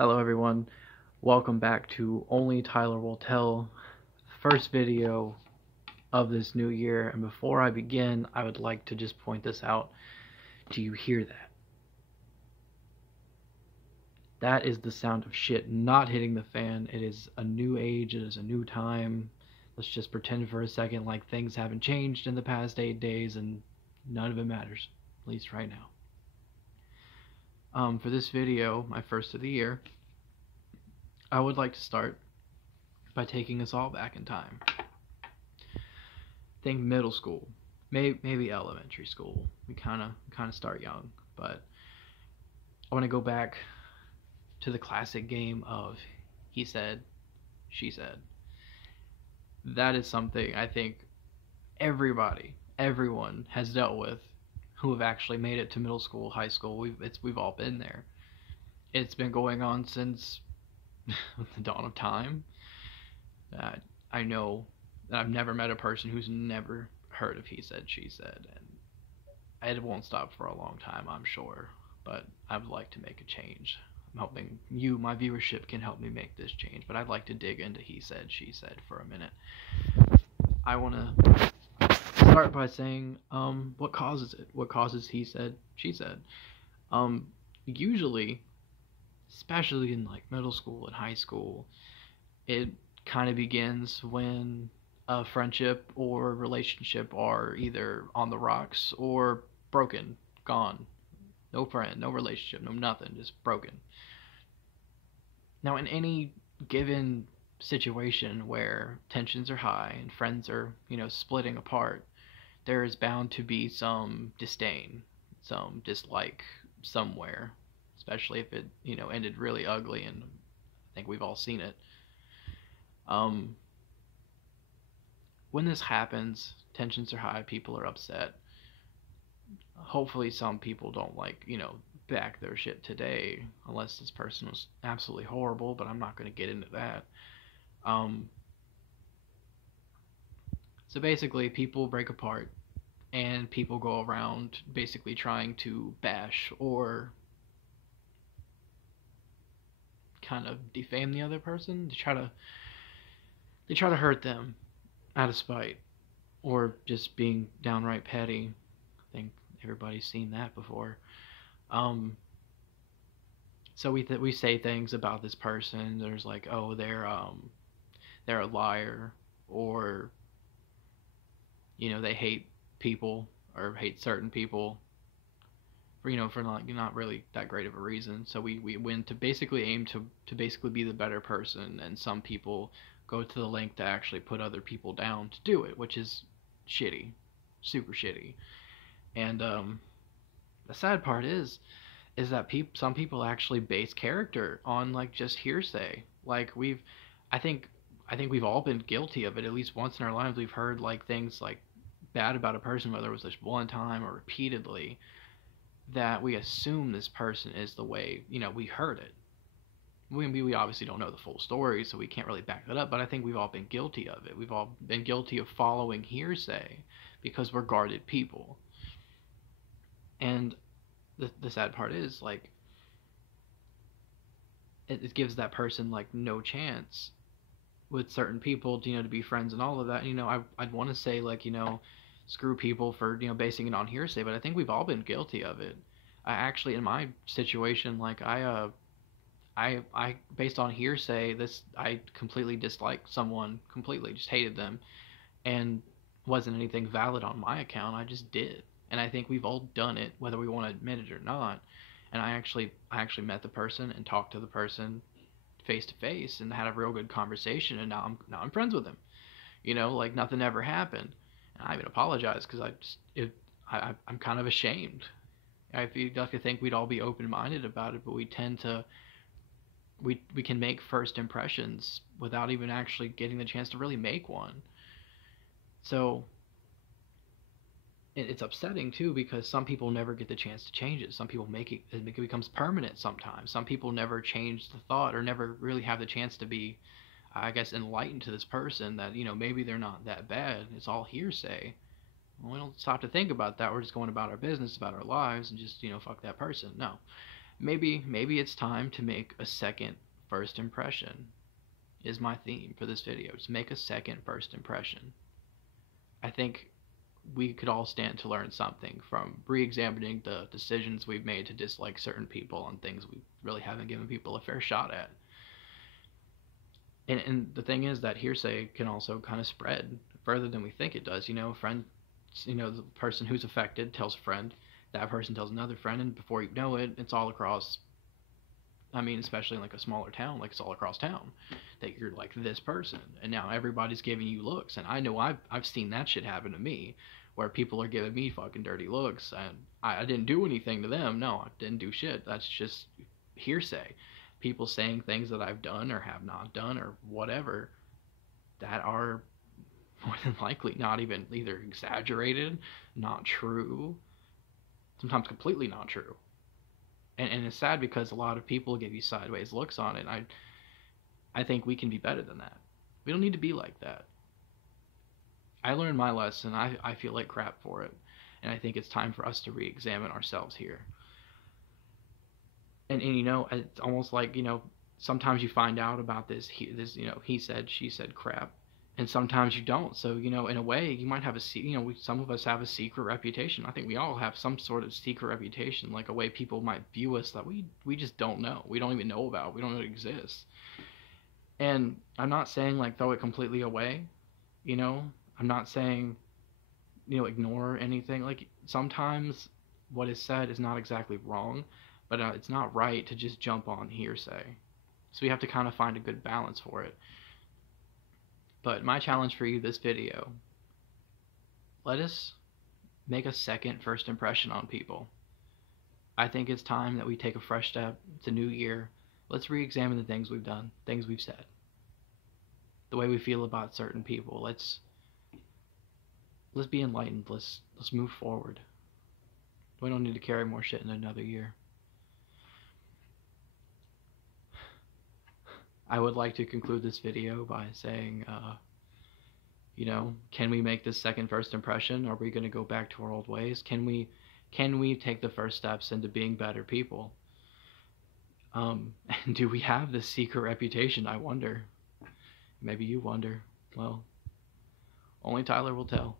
Hello everyone, welcome back to Only Tyler Will Tell, first video of this new year. And before I begin, I would like to just point this out. Do you hear that? That is the sound of shit not hitting the fan. It is a new age, it is a new time. Let's just pretend for a second like things haven't changed in the past 8 days and none of it matters, at least right now. For this video, my first of the year, I would like to start by taking us all back in time. Think middle school, maybe elementary school. We kind of start young, but I want to go back to the classic game of he said, she said. That is something I think everyone has dealt with who have actually made it to middle school, high school. We've all been there. It's been going on since the dawn of time. I know that I've never met a person who's never heard of he said, she said, and it won't stop for a long time, I'm sure, but I would like to make a change. I'm hoping you, my viewership, can help me make this change, but I'd like to dig into he said, she said for a minute. I want to start by saying what causes it, what causes he said, she said. Usually, especially in like middle school and high school, it kind of begins when a friendship or relationship are either on the rocks or broken, gone. No friend, no relationship, no nothing, just broken. Now, in any given situation where tensions are high and friends are, splitting apart, there is bound to be some disdain, some dislike somewhere, especially if it, ended really ugly, and I think we've all seen it. When this happens, tensions are high, people are upset. Hopefully some people don't back their shit today, unless this person was absolutely horrible, but I'm not going to get into that. So basically people break apart and people go around basically trying to bash or kind of defame the other person. They try to hurt them out of spite or just being downright petty. I think everybody's seen that before. So we say things about this person. There's like, oh, they're a liar, or they hate people or hate certain people for not really that great of a reason. So we win to basically aim to basically be the better person, and some people go to the length to actually put other people down to do it, which is shitty, super shitty. And the sad part is that some people actually base character on like just hearsay. Like I think we've all been guilty of it at least once in our lives. We've heard like things like bad about a person, whether it was just one time or repeatedly, that we assume this person is the way we heard it. We obviously don't know the full story, so we can't really back that up, but I think we've all been guilty of it. We've all been guilty of following hearsay because we're guarded people. And the sad part is, like, it gives that person, like, no chance with certain people, to be friends and all of that. I'd want to say, like, screw people for, basing it on hearsay, but I think we've all been guilty of it. I actually, in my situation, like, I based on hearsay, I completely disliked someone, completely just hated them, and wasn't anything valid on my account. I just did, and I think we've all done it, whether we want to admit it or not. And I actually met the person and talked to the person face to face and had a real good conversation, and now I'm friends with him. Like nothing ever happened. And I even apologized because I'm kind of ashamed. I feel like I think we'd all be open minded about it, but we tend to we can make first impressions without even actually getting the chance to really make one. So it's upsetting too, because some people never get the chance to change it. Some people make it becomes permanent sometimes. Some people never change the thought or never really have the chance to be, I guess, enlightened to this person that maybe they're not that bad. It's all hearsay. Well, we don't stop to think about that. We're just going about our business, about our lives, and just fuck that person. No, maybe it's time to make a second first impression. Is my theme for this video. Just make a second first impression. I think we could all stand to learn something from re-examining the decisions we've made to dislike certain people and things we really haven't given people a fair shot at. And the thing is that hearsay can also kind of spread further than we think it does. A friend, the person who's affected tells a friend, that person tells another friend, and before you know it, it's all across. I mean, especially in like a smaller town, like it's all across town, that you're like this person, and now everybody's giving you looks. And I know I've seen that shit happen to me, where people are giving me fucking dirty looks, and I didn't do anything to them. No, I didn't do shit. That's just hearsay. People saying things that I've done or have not done or whatever that are more than likely not even either exaggerated, not true, sometimes completely not true. And it's sad because a lot of people give you sideways looks on it. I think we can be better than that. We don't need to be like that. I learned my lesson. I feel like crap for it. And I think it's time for us to re-examine ourselves here. And it's almost like, sometimes you find out about this, he said, she said crap. And sometimes you don't. So, in a way, you might have some of us have a secret reputation. I think we all have some sort of secret reputation, like a way people might view us that we just don't know. We don't even know about. We don't know it exists. And I'm not saying like throw it completely away, I'm not saying, ignore anything. Like sometimes what is said is not exactly wrong, but it's not right to just jump on hearsay. So we have to kind of find a good balance for it. But my challenge for you this video, let us make a second first impression on people. I think it's time that we take a fresh step. It's a new year. Let's re-examine the things we've done, things we've said, the way we feel about certain people. Let's be enlightened. Let's move forward. We don't need to carry more shit in another year. I would like to conclude this video by saying, can we make this second first impression? Are we going to go back to our old ways? Can we take the first steps into being better people? And do we have this secret reputation? I wonder. Maybe you wonder. Well, only Tyler will tell.